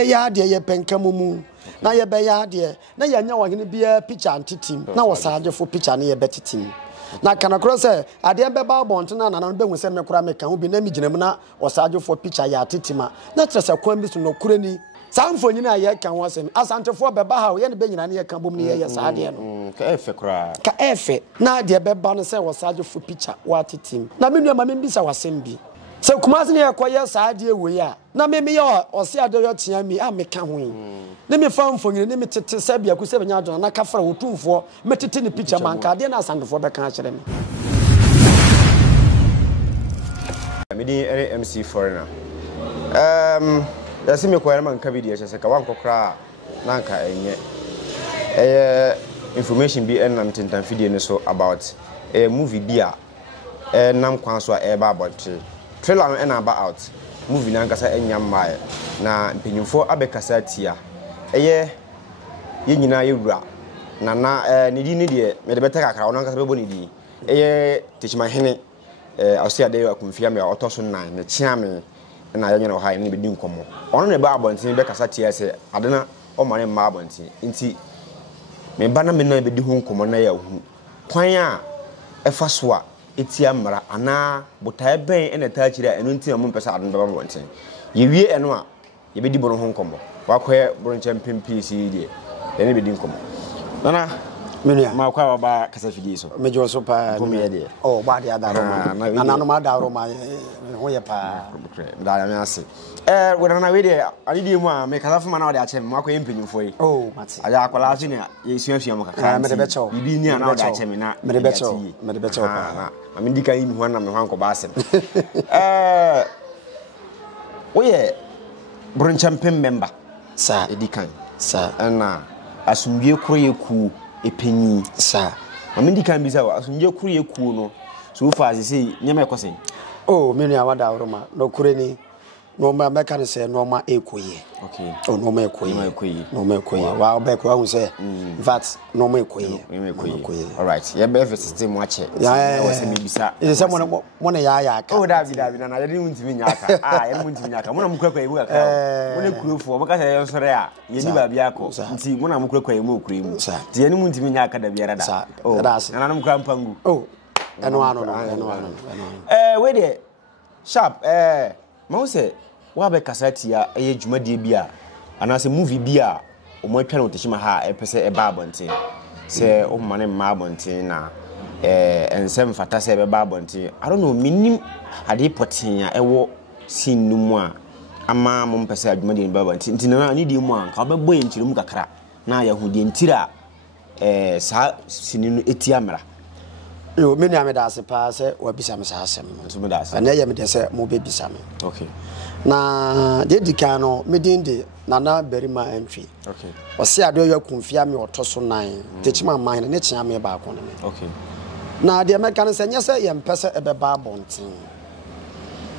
be ya de ye penkamu mu na ye be ya de na ye nya wahene bia picture antitim na wo saage fo picture na ye betitim na kana kro se ade be ba bontena na be hu se me kura me ka hu bi na mi ginam na wo saage fo picture ya titima na trese kwan bi so no kurani sanfo nyina ye kan ho asem asantefo be ba ha ye ne be nyina na ye kan bom ne ye saade no ka efe kra ka efe na de be ba no se wo saage fo picture wa titim na me nua ma me bisa wasem bi se kumase ne yakoye saade we ya na me ye ose ade yo tia mi a me ka ho ne me fa mfonyine ne me tete sabia ku se benya adona na ka fra wotumfo me tete ne picture manka de na asantefo be kan kire me Midi MC foreigner. Yasi me kwere man ka video se ka wan kokra na nka enye. Information bi enam tintan video ne so about a movie bi a nam kwan so a ba about trailer no na ba out. Movie na nkasa enya mmae na mpenyimfo abekasa tia. Ye nyina yewura na ne di ne de me de beta kakra ono nkasa bebo ne di. Tichima hene Ausia de akumfia me otoso nan ne chia me na yenya no ha ne be di nkomo ono ne ba abontin be kasa tie se adena o mane ma abontin nti me ba na me na be di ho nkomo na ya hu kwan a efa so a etia mra ana botae ben ene ta kire eno nti mo mpesa adena ba abontin ye wie eno a ye be di bono ho nkomo wakwe bronche mpimpi si die ye ne be di nkomo nana Menia ma kwa ba kasa fidi so mejo so pa oh ba dia da roma na no ma da roma ho ye pa da ya me ase we na we de ani di mu a me kasa fuma na o de a chem ma kwa empanyimfo yi oh mate aya akwala so ne ye suasua mo kakra me de be chew bibi ni na o de a chem na me de be chew pa na me ndika yi mi ho na me ho anko ba asem we ye brunchampem member sa edikan sa na asumdie kro ye ku epenyi sa amindi kan bisa wa asunje kuru ye ku no so fa asese nyema ekose oh me nua wada roma no kure ni no ma meka ne se no ma ekoye okay oh no ma ekoye no ma ekoye wa ba ko hu se in fact no ma ekoye all right ye be system wa che ya se me bisa ye se mo ne ya aka oh dabi na ye ni ntimi nya aka ye mu ntimi nya aka mo na mu kura mu aka mo ne kurofo mo ka se ye sore a ye ni ba bia ko nti mo na mu kura mu okura mu ti ye ni mu ntimi nya aka da bia da oh na na mu kura mpangu oh eno we de sharp ma se wa be kasati ya dwumadie bi a anase movie bi a o mo atwa no teshima ha pese e ba abonten se o mane ma abonten na ensem fata se be ba abonten I don't know minim ade poten a ewo sin no mu a ama mo pese adwumadie ba abonten ntina ni di mu a ka be boye nchirum kakra na ya hudie ntira sa sininu etiamra yo me nya me da se pa se wa bisa me sa asem nso me da se na ye me de se mo be bisa me okay na de dikano me dinde nana berima entry okay o se ade yo kumfia me otoso nan techima man ne chia me ba ko ne okay na de me kan se nya se ye mpese e be ba bonten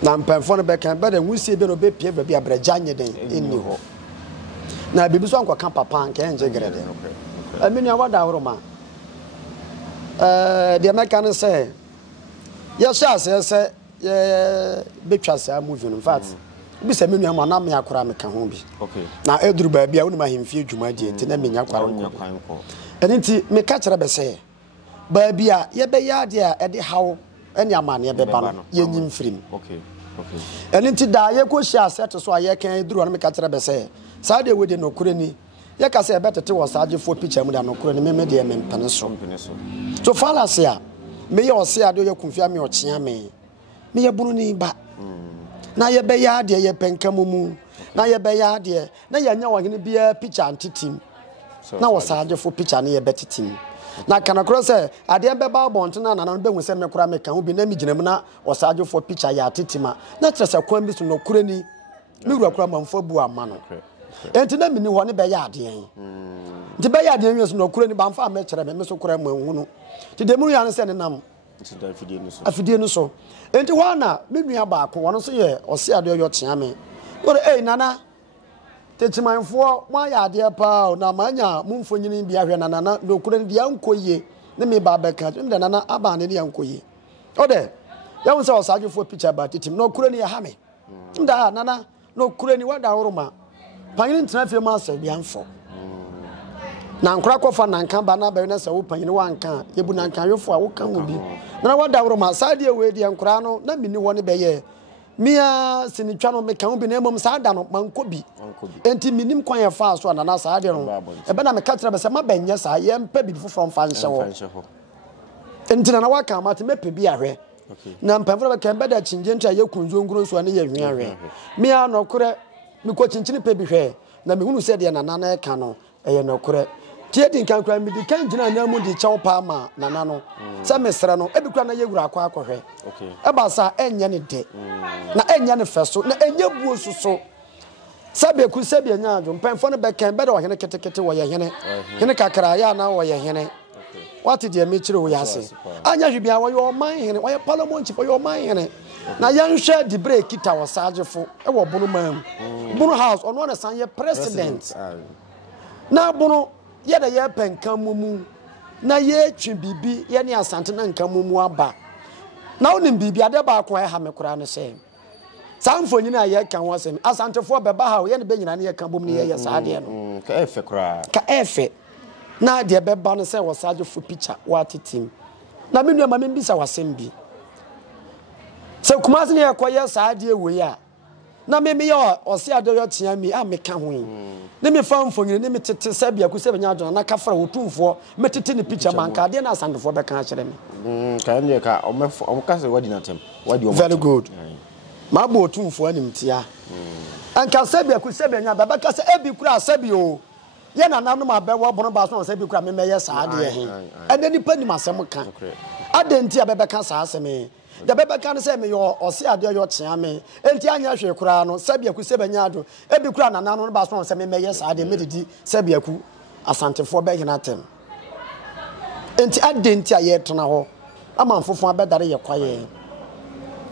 na mpemfo ne be kan be de wusie be no be pie ba bi abraja nye den enni ho na bibi so anko kan papa nke enje grede amini awada woroma de me kan se ye sha se ye betwa sa movie in fact bi se menu ama na me akora me ka ho bi okay na eduru ba bia woni ma hemfie dwuma die enti na me nya kwara ko enti me ka kire be se ba bia ye be ya de a ede hawo ene amane ye be ba no ye nyim firim okay enti da ye ko hia set so aye kan eduru na me ka kire be se sa de we de no kure ni ye ka se betete wo saage fo picture mu da no kure ni me de me mpene so fallacy a me ye o se ade ye kumfia me o chia me ye bunu ni ba na ye be ya de ye penkamu mu na ye be ya de na ye nya wahene bia picture antitim na wo saage fo picture na ye betitim na kana kro se ade be ba bontena na be hu se me kura me ka hu bi na mi ginam na wo saage fo picture ya atitima na trese kwan bi so no kure ni mi wura kura mamfo bu ama no enti na mi ni ho ne be ya de en nti be ya de en so no kure ni ba mfa me kire me so kura mu hunu ti de mu ya ne se ne nam afidie no so enti wana me nua ba ko wono so ye ose ade yo tea me wo nana techimanfo mo ya ade pa na manya mumfonyini bia hwe nana no kure ne dia nkoye ne me ba beka me nana aba ne dia nkoye ode ya won se osaje fo picture ba titim no kure ne ya ha me nda nana no kure ni wada woroma panyin tena fie ma asa bianfo na nkora kofa nanka ba na ba na sa wo panyin wanka yebu nanka yofo a wo kan wo bi na wada woro ma sa de we de nkora no na mini wo ne be ye mia sinitwa no me kan bi na emom sa da no manko bi enti minim kwan ye fa so na sa de no e be na me ka tira be se ma benye sa ye mpa bi foforo mfa nhyɛ wo enti na waka ma te mepe bi ahwe na mpamfo be kan be da chinje ntia ye kunzo nguro so na ye hwe ahwe mia no kore me ko chinchini pe bi hwe na me hunu se de na na ka no eye no kore tie din kan kra mi di kan gina na mu di chaw pa ma nana no se mesra no e bi kra na ye wura akwa akohwe e ba sa enye ne de na enye ne feso na enye buo suso sabe ku sabe nya adwo mpamfo no be kan be da ohene ketekete wo ye hene kakra ya na wo ye hene what did me chire wo ya se anya hwebia wo yo man hene wo ye parliament chief wo yo man hene na yan hwe di break kita wo saagefo e wo bunu man bunu house ono na san ye president na bunu ye da ye penkan mumu na ye twi bibi ye ne asante na nkan mumu aba na onim bibi ade ba ko ha me kura ne se sanfo nyina ye kan wo se asantefo be ba ha ye ne be nyina ne ye kan bom ne ye saade no ka efe kura ka efe na de be ba no se wo saagefo picture wa titim na me nua ma me bisa wasem bi se kumase ne ye ko ye saade wo ya na me ye o se ade yo tia mi a me ka ho ne me fa mfonyine ne me tete sabia ku se benya adona na kafra wotumfo me tete ne picture manka de na asandefo be kan kire me ka ne ka o ka se wadi na tem wadi o very good ma bo wotumfo anim tia anka sabia ku se benya ba ka se ebi kura sabio ye na nanu ma be wo bono ba so sabia kura me meye saade he ene nipa ni masem ka adenti abebe ka sa aseme the bebe kan say me yo ose ade yo chia me enti anya hwe kura no sabia ku sebanya ado ebi kura nana no ba so se me meye sa ade medidi sabia ku asantefo be hina tem enti ade enti aye tona ho amanfofo abedare ye kwaye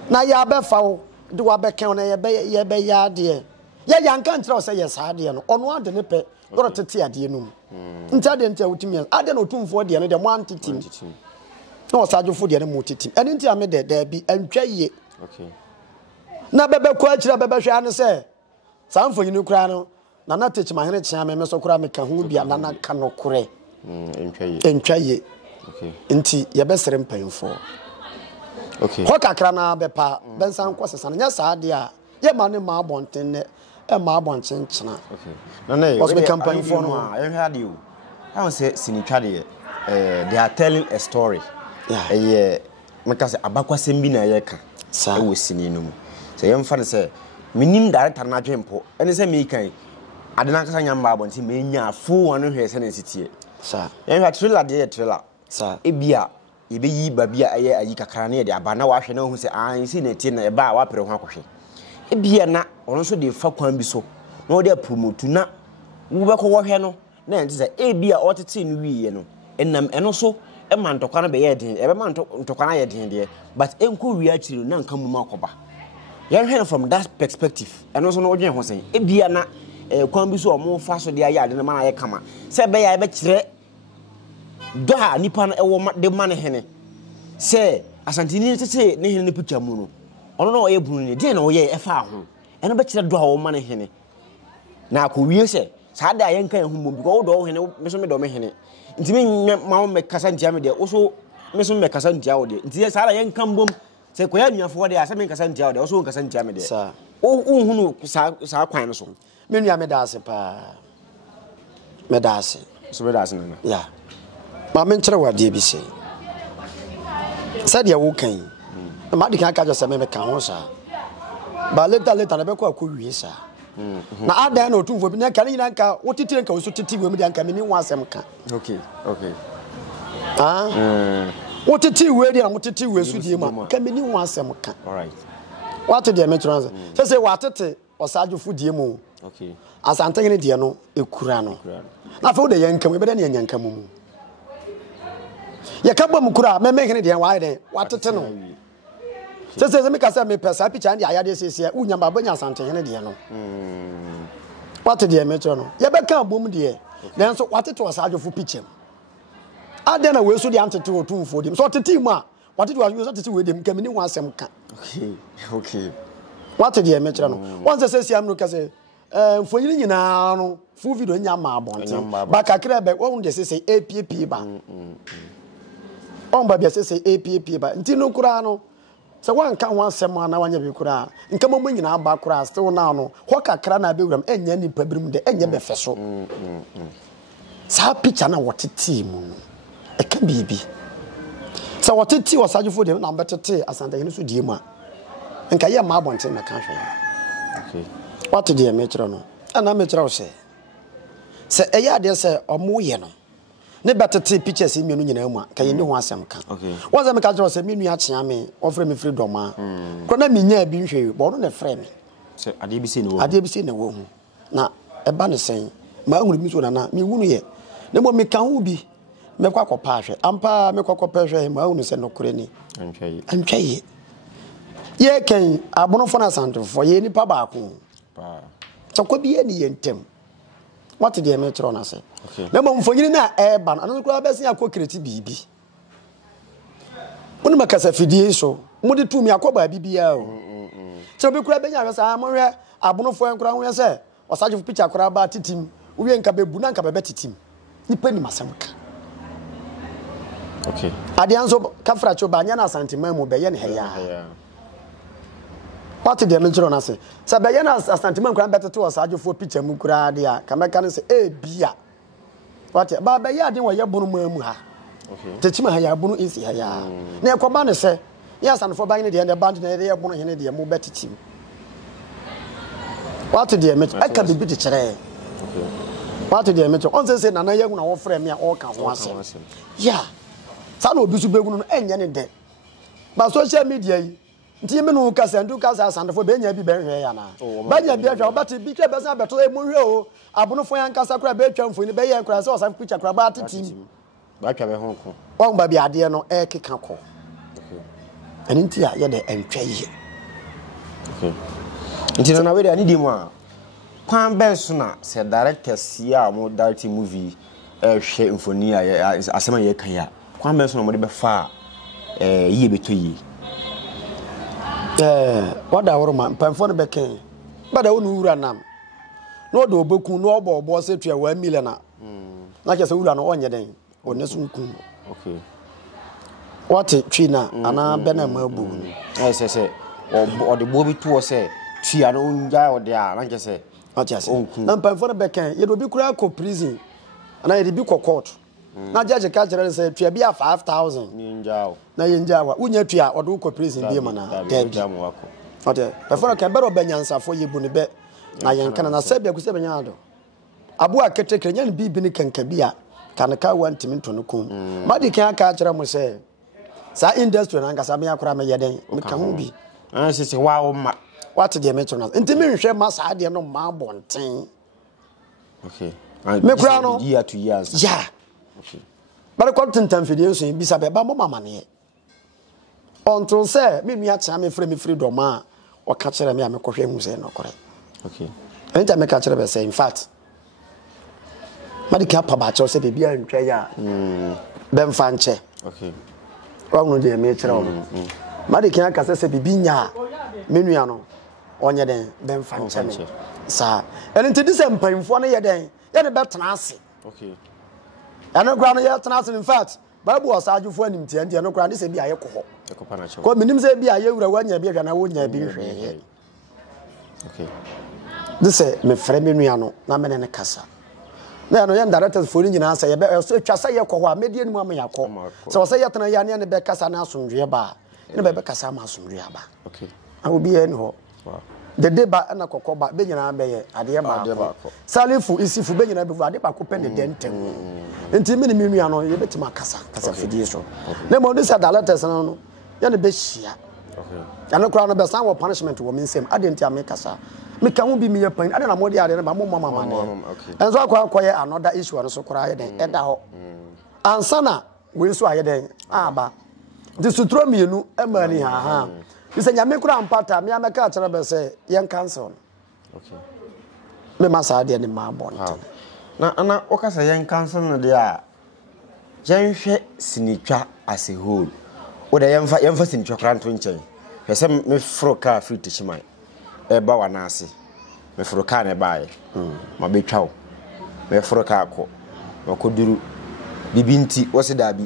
na ya be fawo de wa be kan na ye be ya ade ye yanka ntra o se ye sa ade no ono ade ne pe goro tete ade no enti ade enti awutimi ade no tumfo de no de mo antitim no saagefo de ne mo titim ene enti ame de bi antwa ye na bebe ko akira bebe hwe ane se sanfonyini kura no na na techima hene chia me so kura me ka hu bia na na ka no kure entwa ye enti ye be sere mpanfo ko kakra na be pa ben san ko sesa nya saade a ye ma ne ma abonten ne e ma abonten chena na na ye be campaign for no ye hwa de o I won say sinitwa de they are telling a story yeah makase abakwasem bi na ye ka e wo sini no mu se ye mfa ne se minim director na dwempo ene se me kan ade na kasa nyamba abonti me nya afu wonu hwe se na sitie sa ye hwa trailer de trailer sa ebia ye be yi ba bia aye ayi kakra na ye de aba na wa hwe na hu se an si na tie na e ba wa pere ho akohwe ebia na ono so de fa kwan bi so na o de promote na wo be ko wo hwe no na enti se ebia o tete no wiye no enam eno so e man tokwa na be ye den e be man tokwa na ye den de but enko wi akiri na nka mu makoba ye hwe from that perspective eno so no odwen ho sen e bia na kwan bi so o mo fa so de aye ade na ma ye kama se be ya be kire do ha nipa na e wo de man hene se asantini tete ne hene ne picture mu no ono na o ye bunu ne de na o ye e fa ho eno be kire do ha wo man hene na ko wi se sa da ye nka hu mo bi ko do hene me so me do me hene ntimi ma me kasa ntia me de oso me so me kasa ntia wo de ntie sala ye nkan bom se ko ya nuafo de asa me kasa ntia wo de oso kasa ntia me de sa o hunu sa kwan no so me nua me da ase pa me da ase so me da ase na ya ma me nkyere wade bi se sadia wo kan ma de kan ka jo se me kan ho sa ba later na be ko akɔwie sa na ada na otumfo bi na kan nyina nka wotitire nka woso titi we mu de nka me ni ho asɛm ka okay wotiti we de na wotiti we su die ma ka me ni ho asɛm ka all right what de me trans say watete osaagefo die mu okay asante ngene die no ekura no na fa wo de yanka mu be de ne yanka mu ye ka bom kura me ngene die wa de watete no se me ka say me pesa picture ndi ayade sese unya ba banya asante ngene die no what de me trans no ye be ka bom die then so watete osaagefo picture ade na we so de antete otumfo dem so tete mu a watete wa so tete we dem ka me ni ho asɛm ka okay what did you mention? Once I say, I'm not say, mfonyini nyina no full video nya ma abonten ba kakra be won de say APP ba on ba be say APP ba nti no kura no se wan ka ho asem ana wanya bi kura nka mo nyina ba kura still now no ho kakra na be wuram enya ni pabirim de enya be feso sa picture na wotete mu e ka bibi sa wotete wasajufo de na betete asanta hinu so die mu a nka ye ma abonten na ka hwe okay what did you make no ana me try say eya de say omo ye no ne betete pictures mienu nyina mu a ka ye ni ho asem ka okay wonse me ka try say mienu achia me ofre me free doma ko na me nya bi hwe bo no na frɛ me say ade bi se ne wo hu na eba ne sen ma huru mi so na me wunu ye ne mo me ka hu bi me kwa kopa hwe ampa me kwa kopa hwe ma hunu se no kure ni antwaye ye ken abonofo na santofo ye nipa ba ko so ko bi ye ni yentem what did you make try na say na mo mfonyini na eba no anu kura besia ko kreti bibi onu makasa fidie so mo de tumi akoba bibia o so be kura benya hwesa mo hwe abonofo enkura ho se osaje picture kura ba titim uwie nka bebu na nka bebe titim nipa ni masam ka okay adianzo kafra cho ba nya na santima mu be ye ne heya what did you mention na say be ye na santima nkura beteto osaje fo picture mu kura de a kameka ne se bia what ba be ye ade wo ye bunu mu ha okay techima ha ya bunu isi ha ya na ekoba ne se ya sanfo ban ne de ne band ne de ye bunu hene de mu betitim what did you mention aka bibi de kire okay what did you mention on say na ye hu na wo frɛ me a o ka ho asem yeah sa na obi su begunu no enye ne de ba social media yi nti me no kasa ndu kasa sandfo be nya bi be hwe ya na ba nya bi ahwa obati bi twa be sa beto e mo hwe o abonofo yan kasa kura be twa mfoni be ye kura se osa picture kura ba titim ba twa be ho ko won ba bi ade no e keka ko okay ani nti a ye de entwa yi okay nti na we de ani di mu a kwan ben so na se directors ya mo direct movie hwe mfoni a asema ye kan ya kwan ben so na mo de be fa yiye beto yi wada woroma mpamfo no beken bada wonu wura nam no do oboku no obo se tua 1 million na kese wura no onye den onesu nku okay what twina ana bena mabu se o de bo bi to se tua no nja o de a na kese atiase na mpamfo no beken ye do bi kura ko prison ana ye bi ko court na judge ka jere se tua bi a 5000 ninja na ye nja wa unya tua o do ko prison bi ma na debi ote before ka bero banyansa fo ye bu ne be na ye nkana na se be ku se benya ado abu aketekre nya ne bibi ne kanka bia kan ka wantimi ntono kom madi kan aka jere mo se sa industry na ngasa me akora me yeden me ka hu bi se wa o ma what dey me tona ntimi nhwe ma sa ade no ma bonten okay me kura no year to years yeah okay but content video so bi sa be ba mo mama ne until say me nua cha me free doma o ka kire me a me kohwe hu say no kore okay anytime me ka kire be say in fact madika pa ba cho say be bia ntwa ya be mfa nche okay wa no dey me kire o madika aka say be nya me nua no onye den be mfa nche me sa enti dis empamfo no ye den ye ne be tena ase okay ano gra no ye tena ase in fact Bible was ajufo anim tie ntia no kra ne se bi aye ko ko minim se bi aye wura wanya bi hwa na wonya bi hwe okay this me frɛ me nua no na me ne kasa na no ye directors for nyina say ye be so twa say ye ko ho a medie ni mu am yakɔ so say ye tena ya ne be kasa na asomdwe ba ne be kasa ma asomdwe aba okay a obi ye ne ho wow the deba na kokoba be nyina be ye ade ma salifu isifu be nyina be fu ade ba ko pen de dentem enti me ne me nua no ye betima kasa fidie so na mo this directors no ye ne be hia okay ana kura no be san wo punishment wo me nsem ade enti am kasa me ka hu bi me ye pan ade na mo de ade na ba mo mama ne enso akwa ye another issue no so kura ye den eda ho ansana we so aye den aba di sutro mienu emani ha Bisa nyame kura mpata me ameka kire be say yen cancel okay me masa de ne ma bon na ana okasa yen cancel no de a yenhwe sinitwa as a whole o de yenfa sinitwa kra nto nchen hwese me fro ka free techiman e ba wana ase me foro car ne bae ma betwa wo me foro car ko makoduru bibinti wo se da bi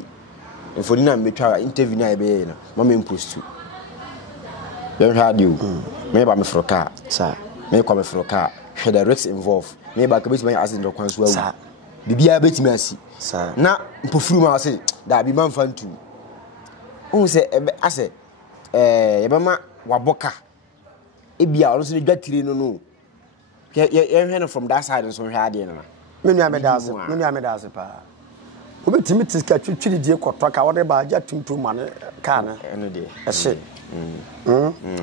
mfoni na metwa interview na ebe ye na ma me post you radio me ba me foro car sa me kwa me foro car hwe the risks involved me ba ka beti me accident kwan so awu bibia beti me asi sa na mpofuru ma se da bi man fantu o se ebe ase yebe ma waboka ebia ono se dwatire no ye hwe no from that side so hwe ade no me nua me da ase pa obetimi tiska twitwiri die kwoto ka wode ba agya tuntum ma ne ka na eno de ehye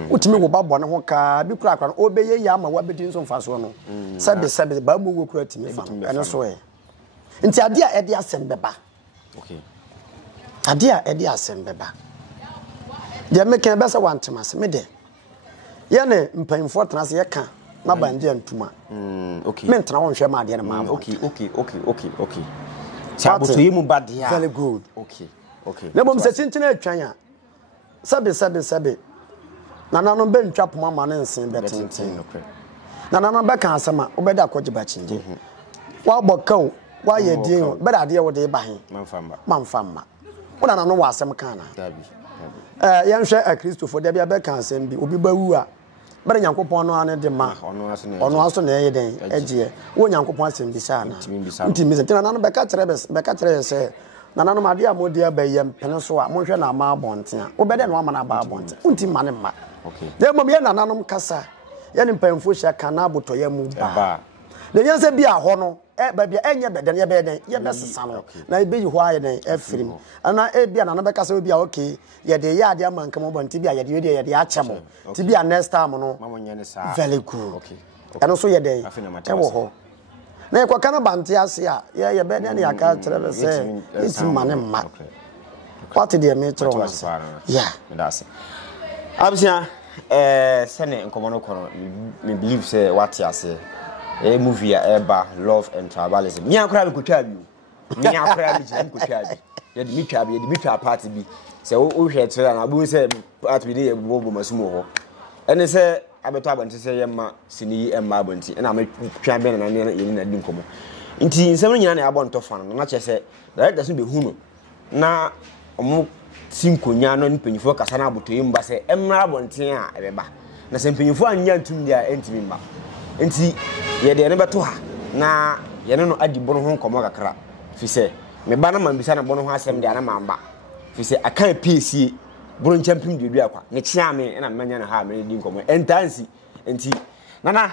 utimi wo babɔ ne ho ka bi kura kura obeye ya ma wabedi nso mfaso no sebe ba mu wo kura timi fa eno so e nti ade a ede asem beba okay ade a ede asem beba de me kan besa wantema se me de ye ne mpanfo trase ye ka na bande antuma okay me ntena wo hwe ma ade ne ma okay saboto yimu badia very good okay ne bom se chinchina atwan a sebe nananom be ntwa poma ma ne nsen betenten nananom be kan asema obeda akwaje ba chinje wa bokao wa ye die be da de wo de ba he manfamba wona nananom wa asem kan na ye nhwe a Christopher de bia be kan asem bi obi ba wu a be Nyankopon no ane de ma ono aso na ye den eje wo Nyankopon asem bi sa na ntimi se nananom be ka kire se nananom ade a modi abayem pene so a monhwe na ama abonten a obede no ama na aba abonten unti ma ne ma okay de mom ye nananom kasa ye ne mpamfo hia kana abotoye mu ba de yense bi a ho no ba bia enye beden ye beden ye besesa no na ebe yi ho aye den afirim ana e bia nananom be kasa obi a okay ye de ye ade amanka mo bonti bia ye de achemo ti bia next time no very good okay eno so ye de e wo ho na ekwa kana bante ase a ye be ne aka kire se iti mane ma what the me tro na yeah that's absia sene nkomo no kono me believe say what ase movie eba love and tribalism me akora be kotwa bi me akora be jam kotwa bi ye de mitwa party bi se wo hwe tire na bu se part bi ye bobo masumo ho ene se abeto abante se yema sini emma abonti na me twa be na ne ye na di nkomo nti nsem nyina na abonto fa no na che se director so be hu no na omo sinkonya no mpanyifo kasa na aboto yimba se emra abonten a ebeba na se mpanyifo anya ntum dia entimi mba nti ye de ne beto ha na ye no adi bono ho nkomo kakra fi se me ba na mambisa na bono ho asem dia na mamba fi se akan PC bono champim de dua kwa ne chia me na manya na ha me di nkomo entansi nti nana